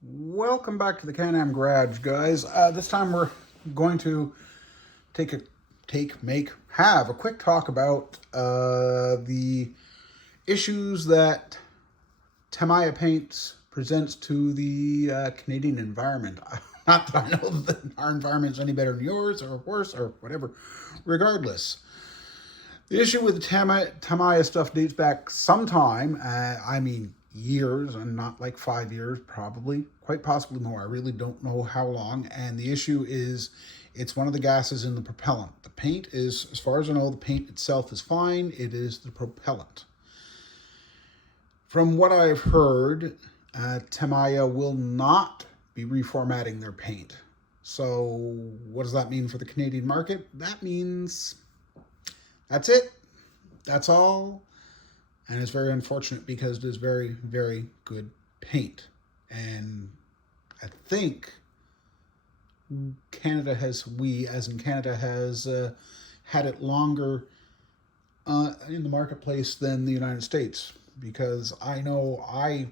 Welcome back to the Can-Am Garage, guys. This time we're going to have a quick talk about the issues that Tamiya Paints presents to the Canadian environment. Not that I know that our environment's any better than yours or worse or whatever. Regardless, the issue with the Tamiya stuff dates back some time. I mean, years, and not like 5 years, probably, quite possibly more. I really don't know how long. And the issue is it's one of the gases in the propellant. The paint is, as far as I know, the paint itself is fine. It is the propellant. From what I've heard, Tamiya will not be reformatting their paint. So what does that mean for the Canadian market? That means that's it. That's all. And it's very unfortunate because it is very, very good paint. And I think Canada has had it longer in the marketplace than the United States. Because I know I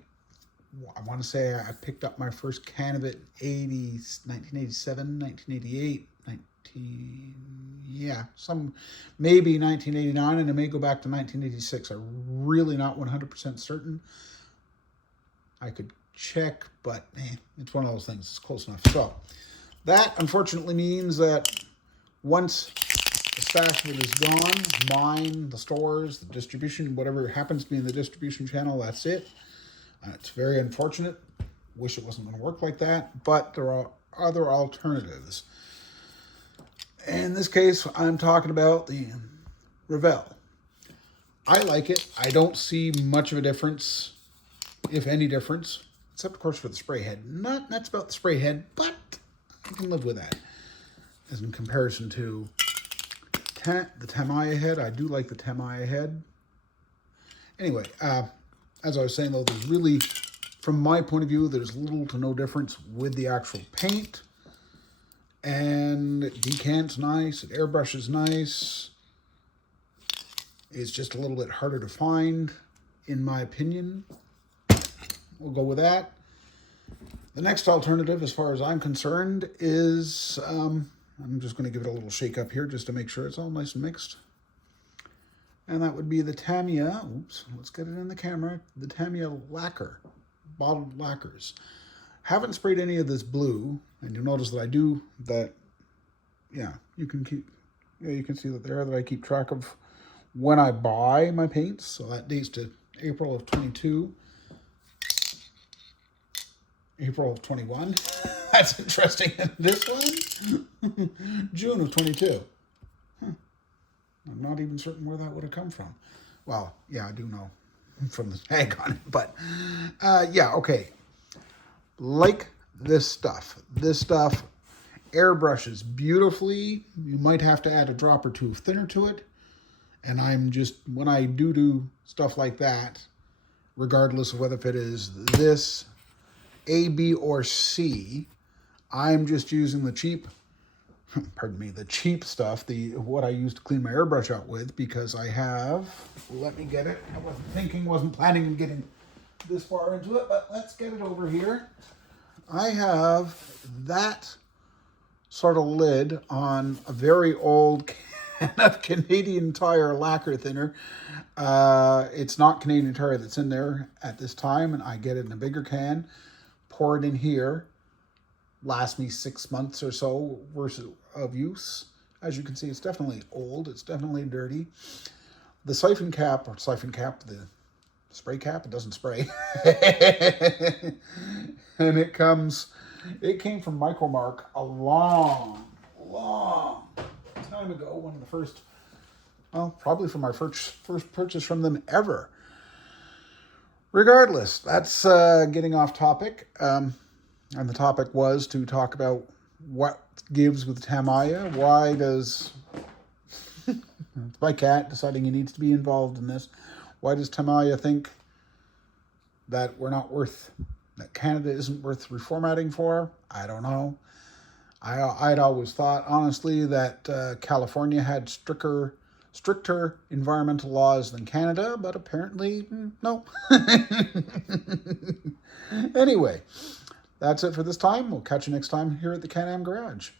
want to say I picked up my first can of it 1987, 1988, maybe 1989, and it may go back to 1986. I'm really not 100% certain. I could check, but it's one of those things. It's close enough. So that unfortunately means that once the stash of it is gone, mine, the stores, the distribution, whatever happens to be in the distribution channel, that's it. It's very unfortunate. Wish it wasn't going to work like that, but there are other alternatives. In this case, I'm talking about the Revell. I like it. I don't see much of a difference, if any difference, except of course for the spray head. Not nuts about the spray head, but I can live with that. As in comparison to the Tamiya head, I do like the Tamiya head. Anyway, as I was saying though, there's really, from my point of view, there's little to no difference with the actual paint. And it decants nice, it airbrushes nice. It's just a little bit harder to find, in my opinion. We'll go with that. The next alternative, as far as I'm concerned, is, I'm just going to give it a little shake up here just to make sure it's all nice and mixed. And that would be the Tamiya, let's get it in the camera, the Tamiya lacquer, bottled lacquers. Haven't sprayed any of this blue, and you'll notice that I do that. You can see that there that I keep track of when I buy my paints. So that dates to April of 22, April of 21. That's interesting. This one, June of 22. I'm not even certain where that would have come from. Well, yeah, I do know from the tag on it, but okay. Like this stuff. This stuff airbrushes beautifully. You might have to add a drop or two of thinner to it. And I'm just, when I do stuff like that, regardless of whether if it is this, A, B, or C, I'm just using the cheap, the cheap stuff, what I use to clean my airbrush out with, because I have, let me get it. I wasn't planning on getting this far into it, but let's get it over here. I have that sort of lid on a very old can of Canadian Tire lacquer thinner. It's not Canadian Tire that's in there at this time, and I get it in a bigger can, pour it in here, lasts me 6 months or so worth of use. As you can see, it's definitely old, it's definitely dirty. The the spray cap, it doesn't spray. And it came from Micromark a long time ago. One of the first, probably from my first purchase from them ever. Regardless, that's getting off topic. And the topic was to talk about what gives with Tamiya. Why does it's my cat deciding he needs to be involved in this? Why does Tamiya think that that Canada isn't worth reformatting for? I don't know. I'd always thought, honestly, that California had stricter environmental laws than Canada, but apparently, no. Anyway, That's it for this time. We'll catch you next time here at the Can-Am Garage.